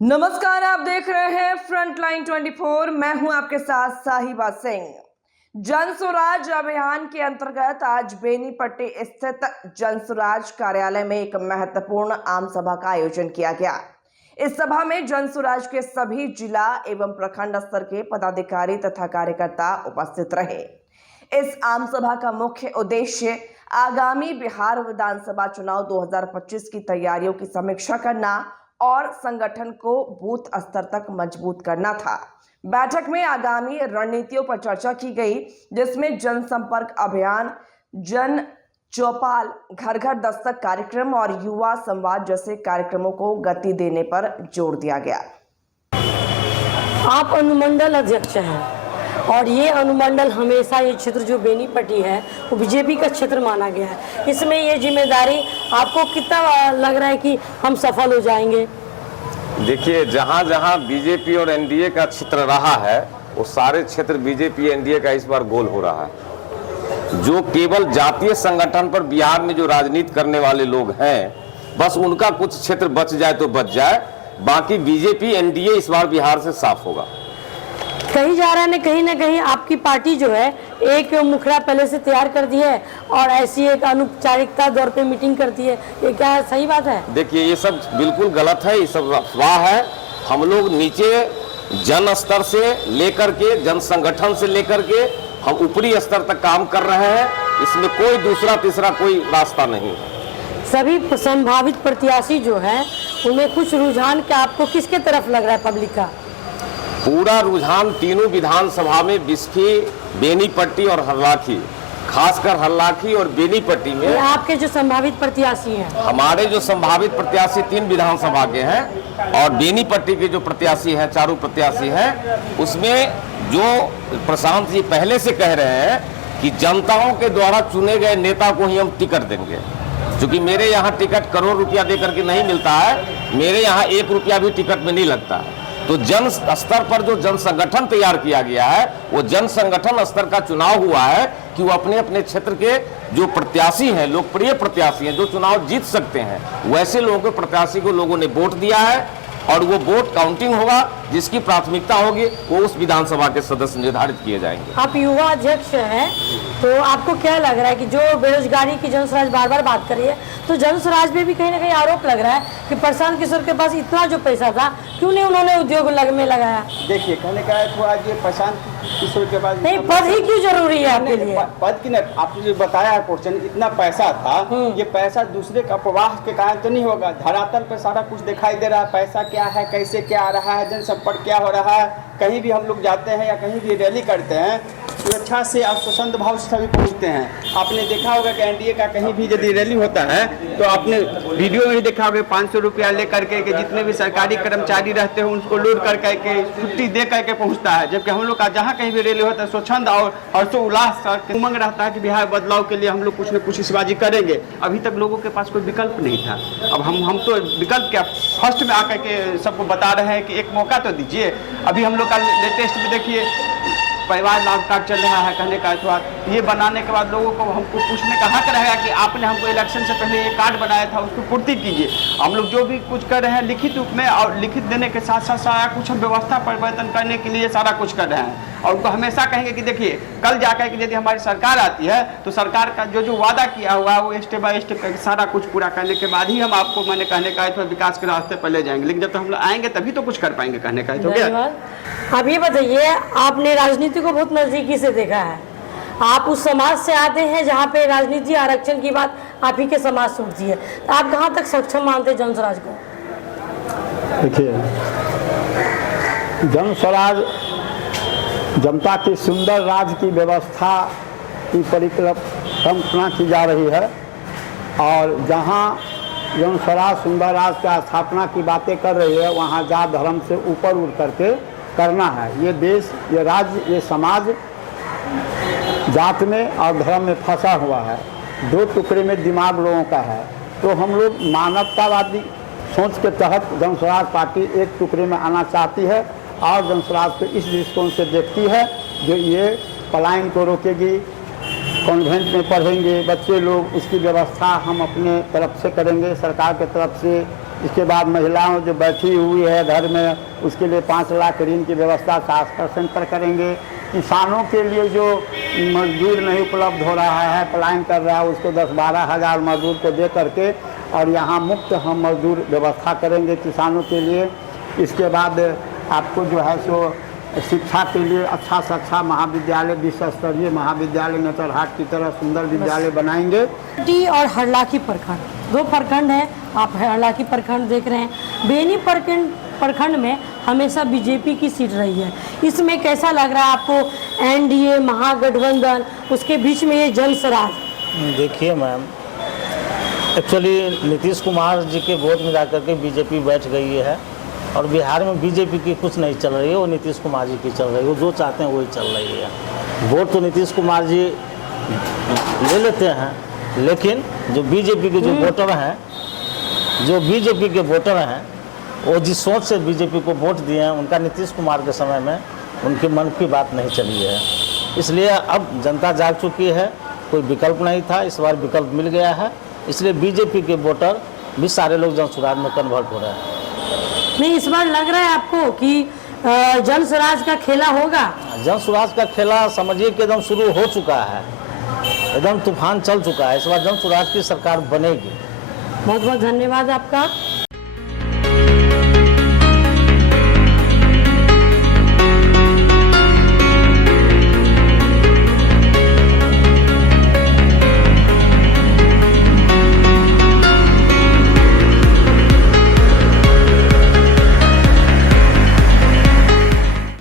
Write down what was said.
नमस्कार, आप देख रहे हैं फ्रंटलाइन 24। मैं हूं आपके साथ साहिबा सिंह। जन स्वराज अभियान के अंतर्गत आज बेनीपट्टी स्थित जन स्वराज कार्यालय में एक महत्वपूर्ण आम सभा का आयोजन किया गया। इस सभा में जन स्वराज के सभी जिला एवं प्रखंड स्तर के पदाधिकारी तथा कार्यकर्ता उपस्थित रहे। इस आम सभा का मुख्य उद्देश्य आगामी बिहार विधानसभा चुनाव 2025 की तैयारियों की समीक्षा करना और संगठन को बूथ स्तर तक मजबूत करना था। बैठक में आगामी रणनीतियों पर चर्चा की गई, जिसमें जनसंपर्क अभियान, जन चौपाल, घर घर दस्तक कार्यक्रम और युवा संवाद जैसे कार्यक्रमों को गति देने पर जोर दिया गया। आप अनुमंडल अध्यक्ष हैं और ये अनुमंडल हमेशा ये क्षेत्र जो बेनीपट्टी है वो बीजेपी का क्षेत्र माना गया है। इसमें ये जिम्मेदारी आपको कितना लग रहा है कि हम सफल हो जाएंगे? देखिए, जहाँ जहाँ बीजेपी और एनडीए का क्षेत्र रहा है वो सारे क्षेत्र बीजेपी एनडीए का इस बार गोल हो रहा है। जो केवल जातीय संगठन पर बिहार में जो राजनीति करने वाले लोग हैं, बस उनका कुछ क्षेत्र बच जाए तो बच जाए, बाकी बीजेपी एनडीए इस बार बिहार से साफ होगा। कहीं जा रहा है कहीं ना कहीं आपकी पार्टी जो है एक मुखड़ा पहले से तैयार कर दी है और ऐसी एक अनौपचारिकता दौर पे मीटिंग करती है, ये क्या सही बात है? देखिए, ये सब बिल्कुल गलत है, ये सब अफवाह है। हम लोग नीचे जन स्तर से लेकर के, जन संगठन से लेकर के हम ऊपरी स्तर तक काम कर रहे हैं। इसमें कोई दूसरा तीसरा कोई रास्ता नहीं है। सभी संभावित प्रत्याशी जो है उनमें कुछ रुझान क्या आपको किसके तरफ लग रहा है? पब्लिक का पूरा रुझान तीनों विधानसभा में बिस्फी, बेनीपट्टी और हल्लाखी, खासकर हल्लाखी और बेनीपट्टी में आपके जो संभावित प्रत्याशी हैं, हमारे जो संभावित प्रत्याशी 3 विधानसभा के हैं और बेनीपट्टी के जो प्रत्याशी हैं, चारों प्रत्याशी हैं, उसमें जो प्रशांत जी पहले से कह रहे हैं कि जनताओं के द्वारा चुने गए नेता को ही हम टिकट देंगे। क्योंकि मेरे यहाँ टिकट करोड़ रुपया देकर के नहीं मिलता है, मेरे यहाँ 1 रुपया भी टिकट में नहीं लगता है। तो जन स्तर पर जो जन संगठन तैयार किया गया है, वो जन संगठन स्तर का चुनाव हुआ है कि वो अपने अपने क्षेत्र के जो प्रत्याशी हैं, लोकप्रिय प्रत्याशी हैं, जो चुनाव जीत सकते हैं, वैसे लोगों के प्रत्याशी को लोगों ने वोट दिया है और वो वोट काउंटिंग होगा। जिसकी प्राथमिकता होगी वो उस विधानसभा के सदस्य निर्धारित किए जाएंगे। आप युवा अध्यक्ष हैं, तो आपको क्या लग रहा है कि जो बेरोजगारी की जन स्वराज बार बार बात कर रही है, तो जन स्वराज में भी कहीं ना कहीं आरोप लग रहा है कि प्रशांत किशोर के पास इतना जो पैसा था, क्यों नहीं उन्होंने उद्योग में लगाया? देखिए, कहने का है तो आज ये प्रशांत किशोर के पास नहीं, पद ही क्यों जरूरी है आपके लिए? पद की नहीं, आपने जो बताया क्वेश्चन, इतना पैसा था, ये पैसा दूसरे का प्रवाह के कारण तो नहीं होगा। धरातल पे सारा कुछ दिखाई दे रहा है, पैसा क्या है, कैसे क्या आ रहा है, जनसंपर्क क्या हो रहा है। कहीं भी हम लोग जाते हैं या कहीं भी रैली करते हैं, सुरक्षा से और स्वतंत्र भाव से सभी पहुँचते हैं। आपने देखा होगा कि एनडीए का कहीं भी यदि रैली होता है तो आपने वीडियो में ही देखा होगा 500 रुपया लेकर के जितने भी सरकारी कर्मचारी रहते हैं उनको लोड कर करके छुट्टी दे करके पहुँचता है। जबकि हम लोग का जहाँ कहीं भी रैली होता है स्वच्छंद और हर्षोल्लास उमंग रहता है कि बिहार बदलाव के लिए हम लोग कुछ न कुछ इस्बाजी करेंगे। अभी तक लोगों के पास कोई विकल्प नहीं था। अब हम तो विकल्प क्या, फर्स्ट में आकर के सबको बता रहे हैं कि एक मौका तो दीजिए। अभी हम लोग का लेटेस्ट में देखिए परिवार लाभ कार्ड चल रहा है। कहने का तो ये बनाने के बाद लोगों को हमको पूछने का हक रहेगा कि आपने हमको इलेक्शन से पहले ये कार्ड बनाया था, उसको पूर्ति कीजिए। हम लोग जो भी कुछ कर रहे हैं लिखित रूप में, और लिखित देने के साथ साथ सारा कुछ हम व्यवस्था परिवर्तन करने के लिए सारा कुछ कर रहे हैं। और उनको हमेशा कहेंगे कि देखिए, कल जाकर के यदि हमारी सरकार आती है तो सरकार का जो वादा किया हुआ है वो स्टेप बाय स्टेप करके सारा कुछ पूरा करने के बाद ही हम आपको, मैंने कहने का है, विकास के रास्ते पर ले जाएंगे। लेकिन जब तक हम लोग आएंगे तभी तो कुछ कर पाएंगे। कहने का तो क्या। अब ये बताइए, आपने राजनीति को बहुत नजदीकी से देखा है, आप उस समाज से आते हैं जहाँ पे राजनीति आरक्षण की बात आप ही के समाज से उठती है, तो आप कहाँ तक सक्षम मानते हैं जन स्वराज को? देखिए, जन स्वराज जनता की सुंदर राज की व्यवस्था की परिकल्पना की जा रही है, और जहाँ जन स्वराज सुंदर राज की स्थापना की बातें कर रही है, वहाँ जात धर्म से ऊपर उठ करके करना है। ये देश, ये राज्य, ये समाज जात में और धर्म में फंसा हुआ है। 2 टुकड़े में दिमाग लोगों का है। तो हम लोग मानवतावादी सोच के तहत जन स्वराज पार्टी एक टुकड़े में आना चाहती है और जन स्वराज को इस दृष्टिकोण से देखती है जो ये पलायन को रोकेगी, कॉन्वेंट में पढ़ेंगे बच्चे लोग, उसकी व्यवस्था हम अपने तरफ से करेंगे, सरकार के तरफ से इसके बाद महिलाओं जो बैठी हुई है घर में, उसके लिए 5 लाख ऋण की व्यवस्था 7% पर करेंगे। किसानों के लिए जो मजदूर नहीं उपलब्ध हो रहा है, पलायन कर रहा है, उसको 10-12 हज़ार मजदूर को दे करके और यहाँ मुफ्त हम मजदूर व्यवस्था करेंगे किसानों के लिए। इसके बाद आपको जो है सो शिक्षा के लिए अच्छा से अच्छा महाविद्यालय, विश्व स्तरीय महाविद्यालय नेतरहाट की तरह सुंदर विद्यालय बनाएंगे। बेनी और हरलाखी प्रखंड 2 प्रखंड हैं। आप हरलाखी प्रखंड देख रहे हैं। बेनी प्रखंड में हमेशा बीजेपी की सीट रही है। इसमें कैसा लग रहा है आपको? एनडीए महागठबंधन, उसके बीच में ये जनसराज। देखिए मैम, एक्चुअली नीतीश कुमार जी के वोट में जाकर के बीजेपी बैठ गई है और बिहार में बीजेपी की कुछ नहीं चल रही है, वो नीतीश कुमार जी की चल रही है। वो जो चाहते हैं वही चल रही है। वोट तो नीतीश कुमार जी ले लेते हैं, लेकिन जो बीजेपी के जो वोटर हैं, वो जिस सोच से बीजेपी को वोट दिए हैं, उनका नीतीश कुमार के समय में उनके मन की बात नहीं चली है। इसलिए अब जनता जाग चुकी है, कोई विकल्प नहीं था, इस बार विकल्प मिल गया है। इसलिए बीजेपी के वोटर भी सारे लोग जनसुराज में कन्वर्ट हो रहे हैं। नहीं, इस बार लग रहा है आपको कि जनसुराज का खेला होगा? जनसुराज का खेला समझिए कि एकदम शुरू हो चुका है, एकदम तूफान चल चुका है। इस बार जनसुराज की सरकार बनेगी। बहुत बहुत धन्यवाद आपका।